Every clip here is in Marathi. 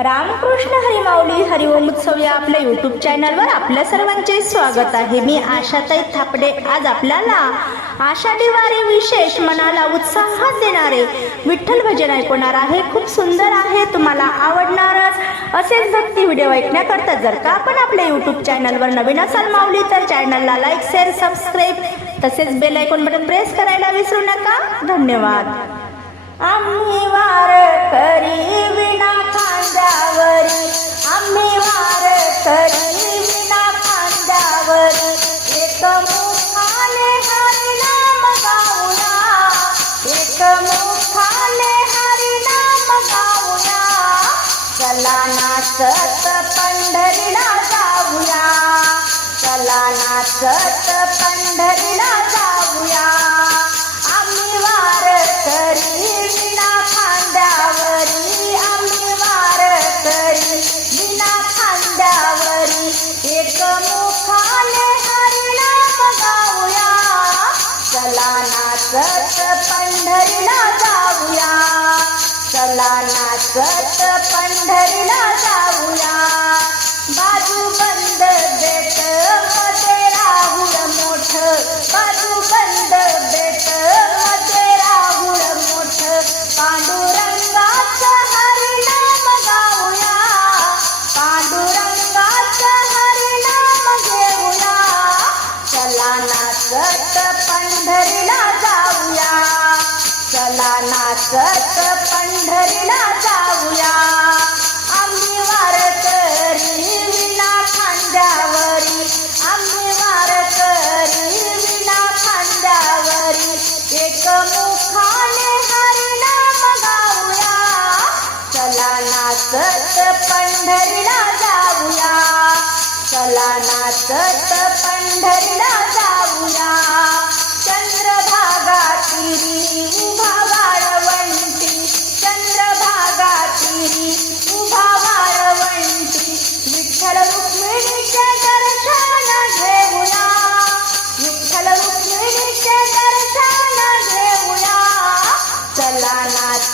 रामकृष्ण हरिमाऊली हरिओम उत्सव या आपल्या युट्यूब चॅनलवर आपल्या सर्वांचे स्वागत आहे. मी आशाताई थापडे. आज आपल्याला आषाढी वारी विशेष मनाला उत्साह देणारे विठ्ठल भजन ऐकवणार आहे. खूप सुंदर आहे. तुम्हाला आवडणारच असेच भक्ती व्हिडिओ ऐकण्याकरता जर का आपण आपल्या युट्यूब चॅनलवर नवीन असाल माऊली तर चॅनलला लाईक शेअर सबस्क्राईब तसेच बेल ऐकून बटन प्रेस करायला विसरू नका. धन्यवाद. आम्ही वार करी विना चला नाचत पंढरीला जाऊया. चला नाचत पंढरीला जाऊया. आम्ही वार करी विना खांद्यावरी. आम्ही वार करी विना खांद्यावरी. एक मुखाने हरिणाम गाऊया चला नाचत पंढरीला जाऊया. चला नाचत पंढरीला जाऊया. बाजू बंद बेटमध्ये राहुल मोठ. बाजू बंद बेटमध्ये राहुल मोठ. पांडुरंगाचं हरिनाम गाऊया. पांडुरंगाचं हरिनाम घेऊया. चला नाचत पंढरीला सत पंढरीला जाऊया. आम्ही वारकरी विना खांद्यावरी. आम्ही वारकरी विना खांद्यावरी. एक मुखाने हरिनाम गाऊया चला नाचत पंढरीला जाऊया. चला नाचत पंढरीला जाऊया.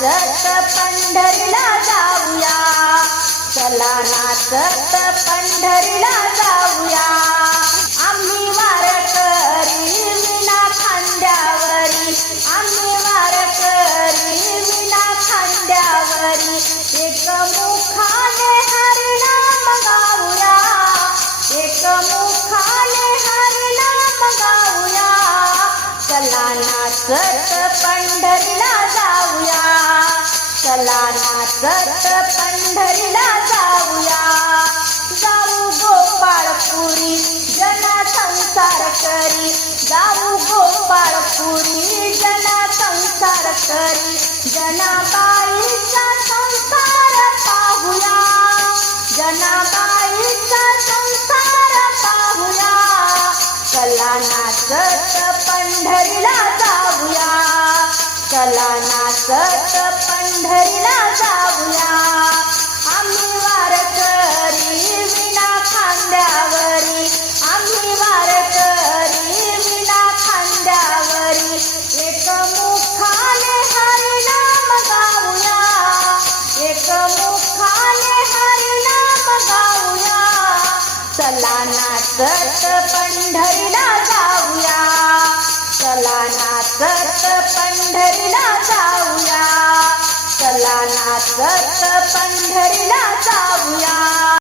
नाचत पंढरीला जाऊया. चला नाचत पंढरीला जाऊया. आम्ही वारकरी विना खांद्यावरी. आम्ही वारकरी विना खांद्यावरी. एक मुखाने हर चला नाचत पंढरीला जाऊया. चला नाचत पंढरीला जाऊया. जाऊ गोपाळपुरी जना संसार करी. जाऊ गोपाळपुरी जना संसार करी. जनाबाईचा संसार पाहूया. जनाबाईचा संसार चला नाचत पंढरीला जाऊया. चला नाचत पंढरीला जाऊया. आम्ही चला नाचत पंढरीला जाऊया. चला नाचत पंढरीला जाऊया. चला नाचत पंढरीला जाऊया.